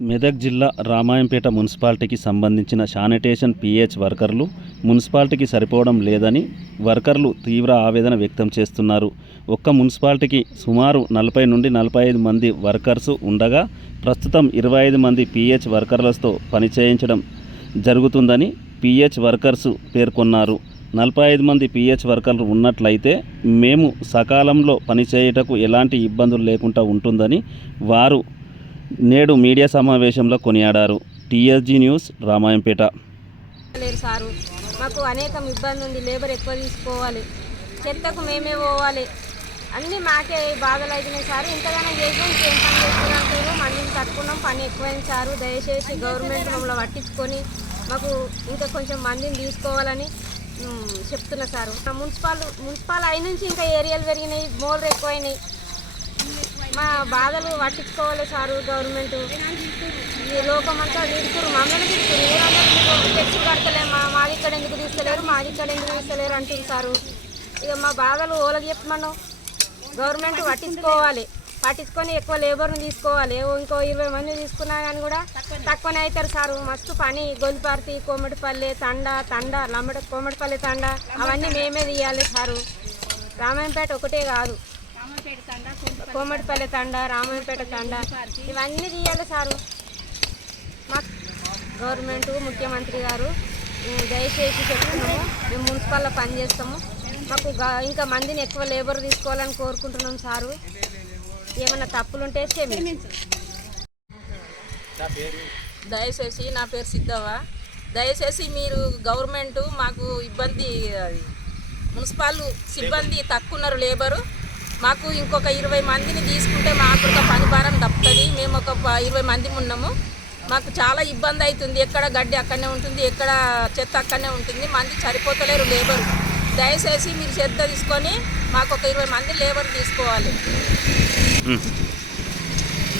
మెదక్ జిల్లా రామాయంపేట మున్సిపాలిటీకి సంబంధించిన శానిటేషన్ పిహెచ్ వర్కర్లు మున్సిపాలిటీకి సరిపోవడం లేదని వర్కర్లు తీవ్ర ఆవేదన వ్యక్తం చేస్తున్నారు. ఒక్క మున్సిపాలిటీకి సుమారు 40 నుండి 45 మంది వర్కర్సు ఉండగా ప్రస్తుతం 25 మంది పిహెచ్ వర్కర్లతో పనిచేయించడం జరుగుతుందని పిహెచ్ వర్కర్సు పేర్కొన్నారు. 45 మంది పిహెచ్ వర్కర్లు ఉన్నట్లయితే మేము సకాలంలో పనిచేయుటకు ఎలాంటి ఇబ్బందులు లేకుండా ఉంటుందని వారు నేడు మీడియా సమావేశంలో కొనియాడారు. TSG news Ramayampet. సారు మాకు అనేకం ఇబ్బంది ఉంది. లేబర్ ఎక్కువ తీసుకోవాలి, చెత్తకు మేమే పోవాలి, అన్నీ మాకే బాధలు అవుతున్నాయి సార్. ఇంతగానో చేసాం, ఏం పని చేస్తున్నారు, మందిని తట్టుకున్నాం, పని ఎక్కువైంది సారు. దయచేసి గవర్నమెంట్ మమ్మల్ని పట్టించుకొని మాకు ఇంకా కొంచెం మందిని తీసుకోవాలని చెప్తున్నా సారు. మున్సిపల్ అయి నుంచి ఇంకా ఏరియాలు పెరిగినాయి, మోర్లు ఎక్కువైనాయి. మా బాధలు పట్టించుకోవాలి సారు. గవర్నమెంట్ ఈ లోకమంతా తిడుతురు, మమ్మల్ని తిడుతురు. ఊరందరూ తెచ్చి కడతలేమా, మాది ఇక్కడ ఎందుకు తీస్తలేరు, మాది ఇక్కడ ఎందుకు తీస్తలేరు అంటుంది సారు. ఇక మా బాధలు ఓళ్ళకి చెప్పమను. గవర్నమెంట్ పట్టించుకొని ఎక్కువ లేబర్ని తీసుకోవాలి. ఇంకో 20 మంది తీసుకున్నా కానీ కూడా తక్కువనే అవుతారు సారు. మస్తు పని గొల్లిపార్తి, కోమటిపల్లి తండా కోమటిపల్లి తండా అవన్నీ మేమే తీయాలి సారు. రామాయంపేట ఒకటే కాదు, కోమటిపల్లి తండా, రామాయంపేట తండా ఇవన్నీ తీయాలి సారు. మాకు గవర్నమెంట్ ముఖ్యమంత్రి గారు దయచేసి చెప్తున్నాము, మేము మున్సిపల్లో పనిచేస్తాము, మాకు ఇంకా మందిని ఎక్కువ లేబర్ తీసుకోవాలని కోరుకుంటున్నాం సారు. ఏమన్నా తప్పులుంటే క్షమించండి. దయచేసి నా పేరు సిద్ధవ్వ. దయచేసి మీరు గవర్నమెంట్ మాకు ఇబ్బంది, మున్సిపల్ సిబ్బంది తక్కువ ఉన్నారు లేబరు. మాకు ఇంకొక 20 మందిని తీసుకుంటే మాకు ఒక పని భారం తప్పుతుంది. మేము ఒక 20 మంది ఉన్నాము. మాకు చాలా ఇబ్బంది అవుతుంది. ఎక్కడ గడ్డి అక్కడనే ఉంటుంది, ఎక్కడ చెత్త అక్కడనే ఉంటుంది, మంది సరిపోతలేరు లేబరు. దయచేసి మీరు చెత్త తీసుకొని మాకు ఒక 20 మంది లేబర్ తీసుకోవాలి.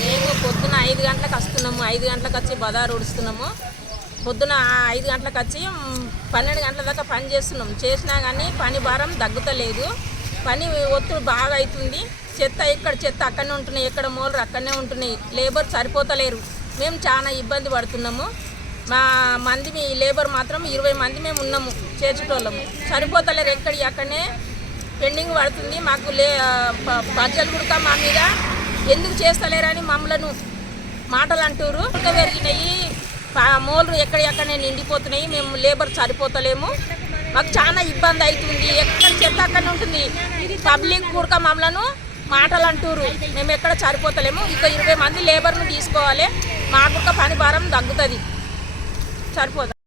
మేము పొద్దున 5 గంటలకు వస్తున్నాము, 5 గంటలకు వచ్చి బజారు ఉడుస్తున్నాము. పొద్దున 5 గంటలకు వచ్చి 12 గంటల దాకా పని చేస్తున్నాం. చేసినా కానీ పని భారం తగ్గుతలేదు, పని ఒత్తిడి బాగా అవుతుంది. చెత్త అక్కడనే ఉంటున్నాయి, ఎక్కడ మూలరు అక్కడనే ఉంటున్నాయి, లేబర్ సరిపోతలేరు. మేము చాలా ఇబ్బంది పడుతున్నాము. మా మంది లేబర్ మాత్రం 20 మంది మేము ఉన్నాము చేర్చుటోళ్ళము, సరిపోతలేరు. అక్కడనే పెండింగ్ పడుతుంది. మాకు ప్రజలు కూడా మా మీద ఎందుకు చేస్తలేరని మమ్మలను మాటలు అంటారు. పెరిగినాయి, మూలరు ఎక్కడనే నిండిపోతున్నాయి, మేము లేబర్ సరిపోతలేము. మాకు చాలా ఇబ్బంది అవుతుంది. ఎక్కడ చెత్త అక్కడనే ఉంటుంది. పబ్లిక్ కూడా మమ్మలను మాటలు అంటారు, మేము ఎక్కడ సరిపోతలేము. ఇక 20 మంది లేబర్ను తీసుకోవాలి, మాకు పని భారం తగ్గుతుంది, సరిపోతుంది.